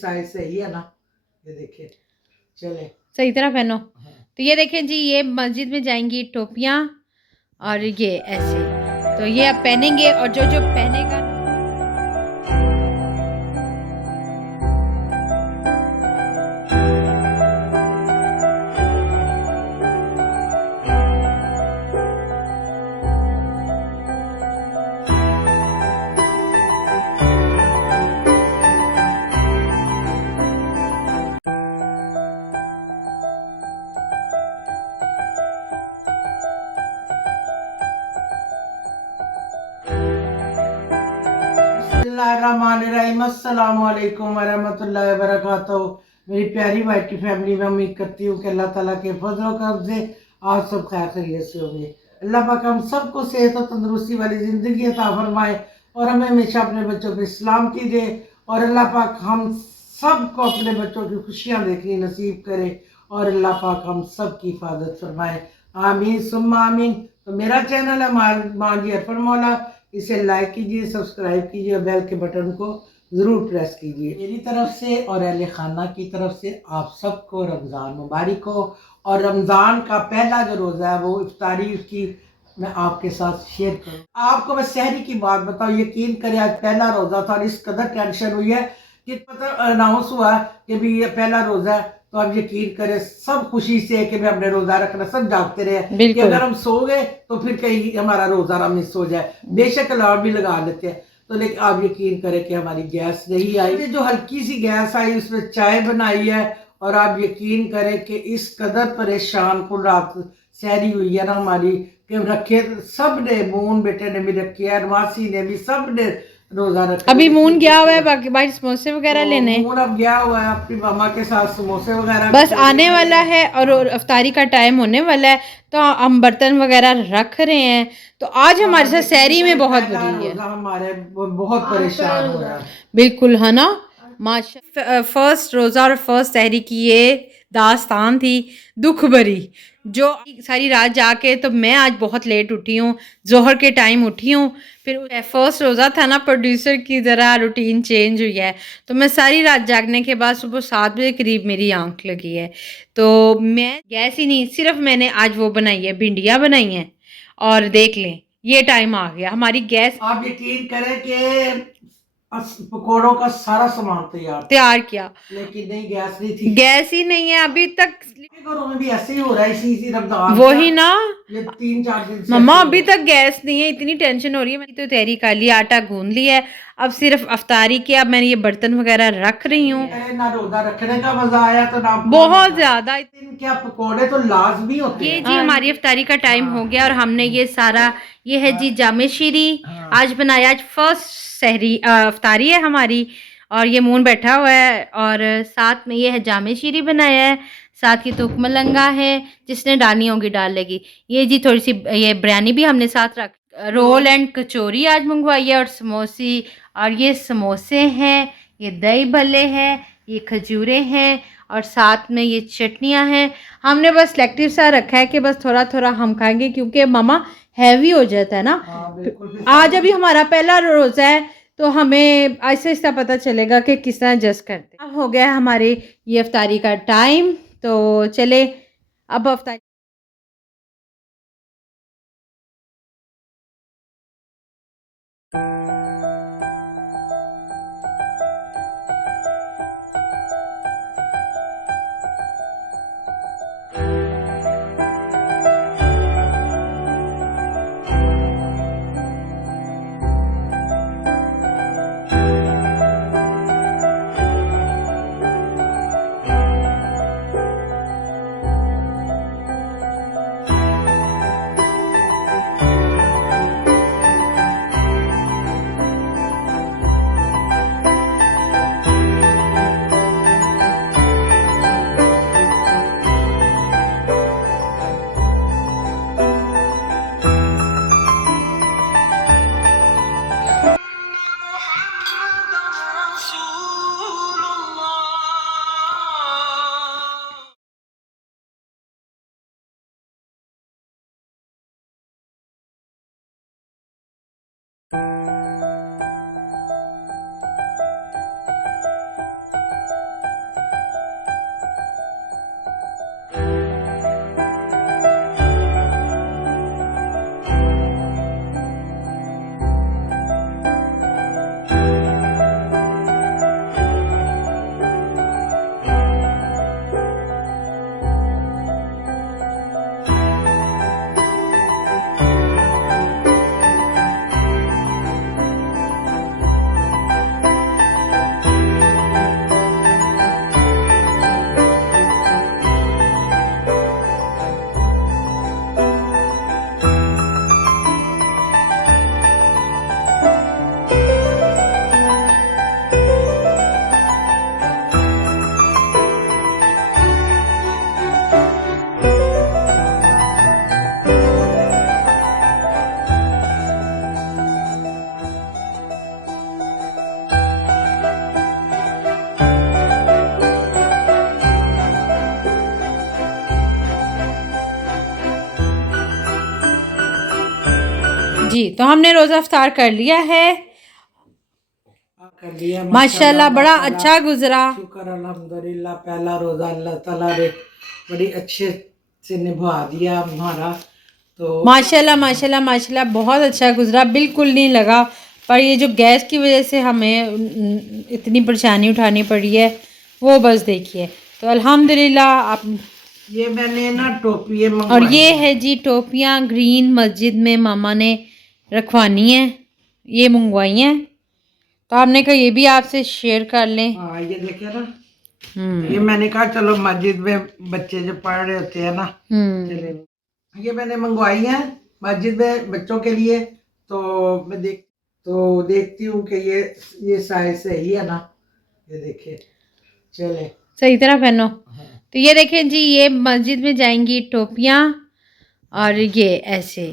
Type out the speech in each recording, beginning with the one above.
Size सही है ना, ये देखिए। चले सही तरह पहनो। तो ये देखें जी, ये मस्जिद में जाएंगी टोपियाँ और ये ऐसे, तो ये आप पहनेंगे और जो जो पहनेगा बिस्मिल्लाहिर्रहमानिर्रहीम, अस्सलाम वालेकुम वरहमतुल्लाहि वबरकातुहू। मेरी प्यारी भाई की फैमिली में उम्मीद करती हूँ कि अल्लाह ताला के फजल करम से आप सब खैर खैरियत से होंगे। अल्लाह पाक हम सबको सेहत और तंदुरुस्ती वाली ज़िंदगी अता फरमाए और हमें हमेशा अपने बच्चों को सलामती दे और अल्लाह पाक हम सबको अपने बच्चों की खुशियाँ देखनी नसीब करे और अल्लाह पाक हम सब की हिफाजत फरमाए। आमीन सुम्मा आमीन। तो मेरा चैनल है मांझी अरफन मौला, इसे लाइक कीजिए, सब्सक्राइब कीजिए और बेल के बटन को ज़रूर प्रेस कीजिए। मेरी तरफ से और अहले खाना की तरफ से आप सबको रमज़ान मुबारक हो। और रमज़ान का पहला जो रोज़ा है वो इफ्तारी उसकी मैं आपके साथ शेयर करूँ। आपको मैं सहरी की बात बताऊँ, यकीन करें आज पहला रोज़ा था और इस कदर टेंशन हुई है कि पता अनाउंस हुआ कि भी ये पहला रोज़ा है, तो आप यकीन करें सब खुशी से कि मैं अपने रोज़ा रखना, सब जागते रहे कि अगर हम सो गए तो फिर कहीं हमारा रोज़ा ना मिस हो जाए, बेशक अलार्म भी लगा लेते हैं। तो लेकिन आप यकीन करें कि हमारी गैस नहीं आई, जो हल्की सी गैस आई उसमें चाय बनाई है और आप यकीन करें कि इस कदर परेशान कुल रात सहरी हुई है ना हमारी कि रखे सब ने, मून बेटे ने भी रखी है, नवासी ने भी, सब ने रोजा रखा। अभी मून गया हुआ है बाकी भाई समोसे वगैरह तो लेने, मून अब गया हुआ है अपनी मामा के साथ समोसे वगैरह बस आने वाला है और अफ्तारी का टाइम होने वाला है, तो हम बर्तन वगैरह रख रहे हैं। तो आज हमारे साथ सहरी में बहुत बुरी है, हमारे बहुत परेशान हो रहा है बिल्कुल है ना। माशा फर्स्ट रोज़ा और फर्स्ट सहरी की ये दास्तान थी दुख भरी, जो सारी रात जाके, तो मैं आज बहुत लेट उठी हूँ, जोहर के टाइम उठी हूँ। फिर फर्स्ट रोज़ा था ना, प्रोड्यूसर की ज़रा रूटीन चेंज हुई है, तो मैं सारी रात जागने के बाद सुबह 7 बजे करीब मेरी आंख लगी है। तो मैं गैस ही नहीं, सिर्फ मैंने आज वो बनाई है, भिंडियाँ बनाई हैं और देख लें ये टाइम आ गया हमारी गैस। आप यकीन करें कि पकौड़ों का सारा सामान तैयार किया, लेकिन नहीं गैस नहीं थी, गैस ही नहीं है अभी तक। घरों में भी ऐसे ही हो रहा है इसी रमजान वही ना ये 3-4 दिन से मम्मा, अभी तक गैस नहीं है, इतनी टेंशन हो रही है। मैंने तो तैयारी कर ली, आटा गूंद लिया है, अब सिर्फ अफ्तारी की, अब मैंने ये बर्तन वगैरह रख रही हूँ। ना रोजा रखने का मजा आया तो ना बहुत ज्यादा। क्या पकौड़े तो लाजमी होते हैं। ये जी हमारी अफ्तारी का टाइम हो गया और हमने ये सारा, ये है जी जामे शीरी आज बनाया, आज फर्स्ट सहरी अफ्तारी है हमारी। और ये मून बैठा हुआ है और साथ में ये है जामे शीरी बनाया है, साथ की तुक मलंगा है, जिसने डालनी होगी डाल लेगी। ये जी थोड़ी सी ये बिरयानी भी हमने साथ रख, रोल एंड कचौरी आज मंगवाई है और समोसी, और ये समोसे हैं, ये दही भल्ले हैं, ये खजूरें हैं और साथ में ये चटनियाँ हैं। हमने बस सेलेक्टिव सा रखा है कि बस थोड़ा थोड़ा हम खाएंगे, क्योंकि मामा हैवी हो जाता है ना। आज अभी हमारा पहला रोज़ा है, तो हमें आहिस्ता आहिस्ता पता चलेगा कि किस तरह एडजस्ट करते हैं। अब हो गया हमारे ये अफ्तारी का टाइम, तो चले अब अफ्तारी। जी, तो हमने रोज़ा इफ्तार कर लिया है, कर लिया माशाल्लाह बड़ा अच्छा गुजरा। शुक्र अल्हम्दुलिल्लाह। पहला रोज़ा अल्लाह ताला ने बड़ी अच्छे से निभा दिया हमारा। तो माशाल्लाह माशाल्लाह माशाल्लाह बहुत अच्छा गुजरा, बिल्कुल नहीं लगा। पर ये जो गैस की वजह से हमें इतनी परेशानी उठानी पड़ी है, वो बस देखिए। तो अल्हम्दुलिल्लाह आप। ये मैंने ना टोपियाँ और मंगवाई ये हैं। है जी टोपियाँ ग्रीन मस्जिद में मामा ने रखवानी है, ये मंगवाई हैं, तो हमने कहा ये भी आपसे शेयर कर लें। हाँ ये देखिए ना, ये मैंने कहा चलो मस्जिद में बच्चे जो पढ़ रहे होते हैं ना, चले ये मैंने मंगवाई है मस्जिद में बच्चों के लिए। तो मैं देखती हूँ कि ये साइज सही है ना, ये देखिए। चले सही तरह पहनो। तो ये देखें जी, ये मस्जिद में जाएंगी टोपियाँ और ये ऐसे,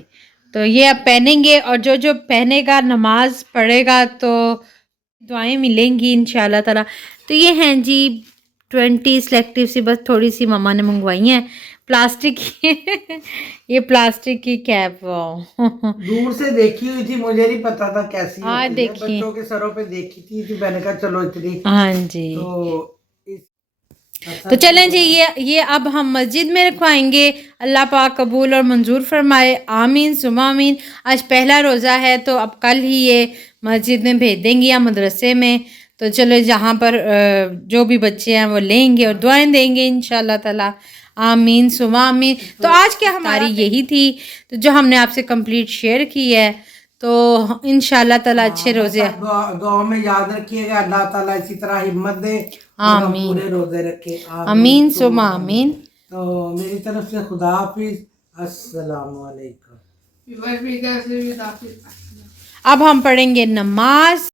तो ये अब पहनेंगे और जो जो पहनेगा नमाज पढ़ेगा तो दुआएं मिलेंगी इंशाल्लाह ताला। तो ये हैं जी 20 सिलेक्टिव सी, बस थोड़ी सी मम्मा ने मंगवाई हैं प्लास्टिक की ये प्लास्टिक की कैप। दूर से देखी हुई थी, मुझे नहीं पता था कैसी हाँ होती है। देखिए, बच्चों के सरों पे देखी थी मैंने कहा चलो इतनी। हाँ जी। तो चलें जी, ये अब हम मस्जिद में रखवाएंगे। अल्लाह पाक कबूल और मंजूर फरमाए, आमीन सुमा आमीन। आज पहला रोज़ा है, तो अब कल ही ये मस्जिद में भेज देंगी या मदरसे में। तो चलो जहाँ पर जो भी बच्चे हैं वो लेंगे और दुआएं देंगे इंशाल्लाह ताला, आमीन सुमा आमीन। तो आज क्या हमारी यही थी, तो जो हमने आपसे कंप्लीट शेयर की है। तो इंशाल्लाह ताला अच्छे रोज़े। दुआ में याद रखिएगा, अल्लाह ताला इसी तरह हिम्मत दे और हम आमीन पूरे रोजे रखे। आमीन सुमा आमीन। तो मेरी तरफ से खुदा हाफिज, अस्सलाम वालेकुम। अब हम पढ़ेंगे नमाज।